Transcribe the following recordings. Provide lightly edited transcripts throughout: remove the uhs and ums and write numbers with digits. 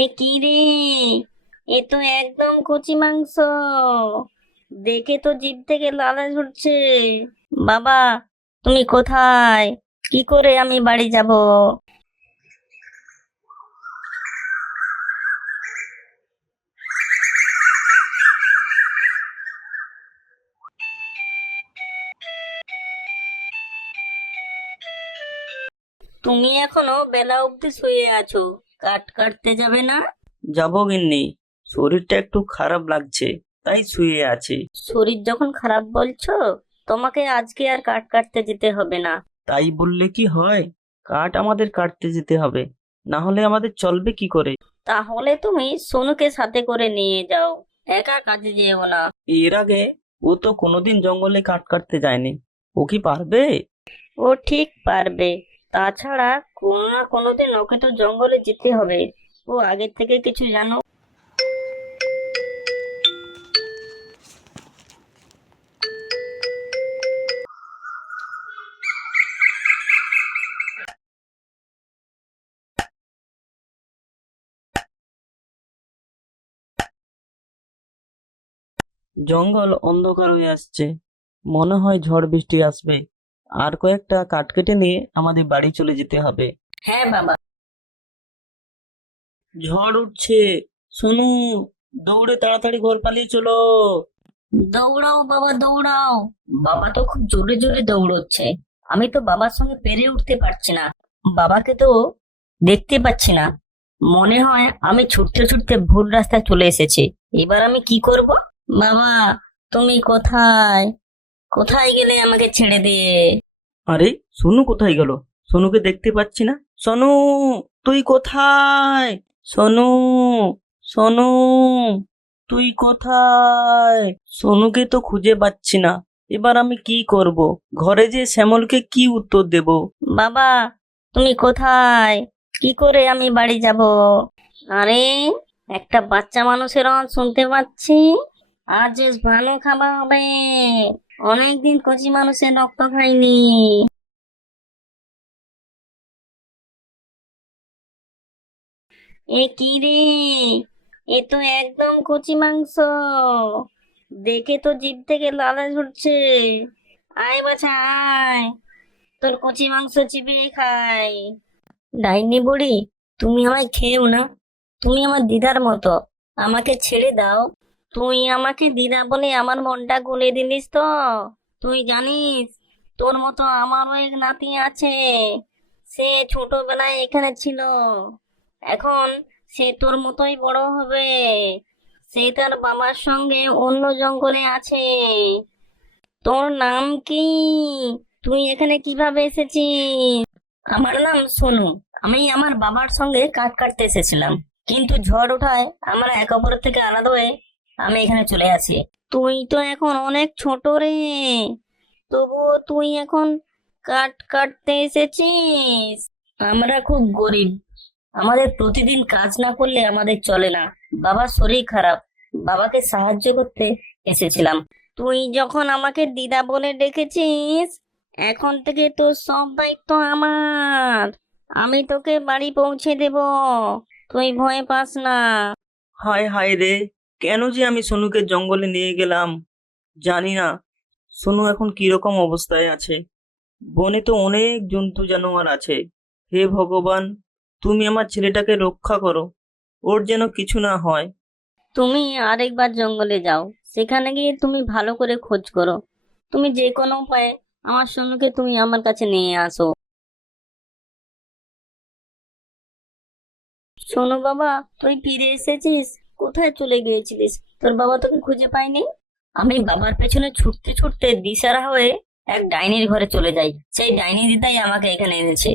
এ কি রে? এ তো একদম কচি মাংস। দেখে তো জিভ থেকে লালা ঝরছে। বাবা, তুমি কোথায়? কি করে আমি বাড়ি যাব? তুমি এখনো বেলা অবধি শুয়ে আছো? কাট কাটতে যাবে না? যাবো গিন্নি। শরীরটা একটু খারাপ লাগছে, তাই শুয়ে আছি। শরীর যখন খারাপ বলছো, তোমাকে আজকে আর কাট কাটতে যেতে হবে না। তাই বললে কি হয়? কাঠ আমাদের কাটতে যেতে হবে, না হলে আমাদের চলবে কি করে? তাহলে তুমি সোনুকে সাথে করে নিয়ে যাও। একা কাজে যেও না। এর আগে ও তো কোনোদিন জঙ্গলে কাঠ কাটতে যায়নি। ও কি পারবে? ও ঠিক পারবে। তাছাড়া কোনো না কোনোদিন ওকে তো জঙ্গলে যেতে হবে। ও আগের থেকে কিছু জানো? জঙ্গল অন্ধকার হয়ে আসছে, মনে হয় ঝড় বৃষ্টি আসবে। আর কয়েকটা কাঠ কেটে নিয়ে আমাদের বাড়ি চলে যেতে হবে। হ্যাঁ বাবা। ঝড় উঠছে, শোনো, দৌড়ে তাড়াতাড়ি ঘর পালিয়ে চলো। দৌড়াও বাবা, দৌড়াও। বাবা তো খুব জোরে জোরে দৌড়চ্ছে। আমি তো বাবার সঙ্গে পেরে উঠতে পারছি না। বাবাকে তো দেখতে পাচ্ছি না। মনে হয় আমি ছুটতে ছুটতে ভুল রাস্তায় চলে এসেছি। এবার আমি কি করব? বাবা, তুমি কোথায়? কোথায় গেলে আমাকে ছেড়ে দিয়ে? আরে, সোনু কোথায় গেল? সোনুকে দেখতে পাচ্ছি না। সোনু, তুই কোথায়? সোনু, সোনু, তুই কোথায়? সোনুকে তো খুঁজে পাচ্ছি না। এবার আমি কি করব? ঘরে যে শ্যামলকে কি উত্তর দেব? বাবা, তুমি কোথায়? কি করে আমি বাড়ি যাব? আরে, একটা বাচ্চা মানুষের আওয়াজ শুনতে পাচ্ছি। আজ বেশ ভালো খাবার হবে। অনেকদিন কচি মানুষের রক্ত খাইনি। এ কি রে? এ তো একদম কচি মাংস। দেখে তো জিভ থেকে লালা ঝরছে। আয় বাছা, আয়, তোর কচি মাংস চিবিয়ে খাই। ডাইনি বুড়ি, তুমি আমায় খেও না। তুমি আমার দিদার মতো। আমাকে ছেড়ে দাও। তুই আমাকে দিদা বলে আমার মনটা গলে দিলিস তো। তুই জানিস, তোর মতো আমারও এক নাতি আছে। সে ছোটবেলায় এখানে ছিল। এখন সে তোর মতোই বড় হবে। সে তার বাবার সঙ্গে অন্য জঙ্গলে আছে। তোর নাম কি? তুই এখানে কিভাবে এসেছিস? আমার নাম সোনু। আমি আমার বাবার সঙ্গে কাঠ কাটতে এসেছিলাম, কিন্তু ঝড় ওঠায় আমরা একে অপরের থেকে আলাদা হয়ে আমি এখানে চলে আসি। তুই তো এখন অনেক ছোট রে। তবুও তুই এখন কাঠ কাটতে এসেছিস? আমরা খুব গরিব। আমাদের প্রতিদিন কাজ না করলে আমাদের চলে না। বাবার শরীর খারাপ। বাবাকে সাহায্য করতে এসেছিলাম। তুই যখন আমাকে দিদা বলে ডেকেছিস, এখন থেকে তোর সব দায়িত্ব আমার। আমি তোকে বাড়ি পৌঁছে দেব। তুই ভয় পাস না। হায় হায় রে, কেন যে আমি সোনুকে জঙ্গলে নিয়ে গেলাম জানি না। সোনু এখন কিরকম অবস্থায় আছে। বনে তো অনেক জন্তু জানোয়ার আছে। হে ভগবান, তুমি আমার ছেলেটাকে রক্ষা করো, ওর যেন কিছু না হয়। তুমি আরেকবার জঙ্গলে যাও। সেখানে গিয়ে তুমি ভালো করে খোঁজ করো। তুমি যে কোনো উপায়ে আমার সোনুকে তুমি আমার কাছে নিয়ে আসো। শোনো বাবা, তুই ফিরে এসেছিস। কোথায় চলে গিয়েছিলিস? তোর বাবা তোকে খুঁজে পায়নি। আমি বাবার পেছনে ছুটতে ছুটতে দিশারা হয়ে এক ডাইনির ঘরে চলে যাই। সেই ডাইনি দিদাই আমাকে এখানে এনেছে।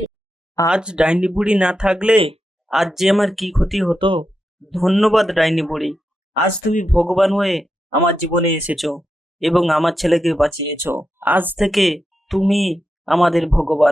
আজ ডাইনি বুড়ি না থাকলে আজ যে আমার কি ক্ষতি হতো। ধন্যবাদ ডাইনি বুড়ি, আজ তুমি ভগবান হয়ে আমার জীবনে এসেছো এবং আমার ছেলেকে বাঁচিয়েছো। আজ থেকে তুমি আমাদের ভগবান।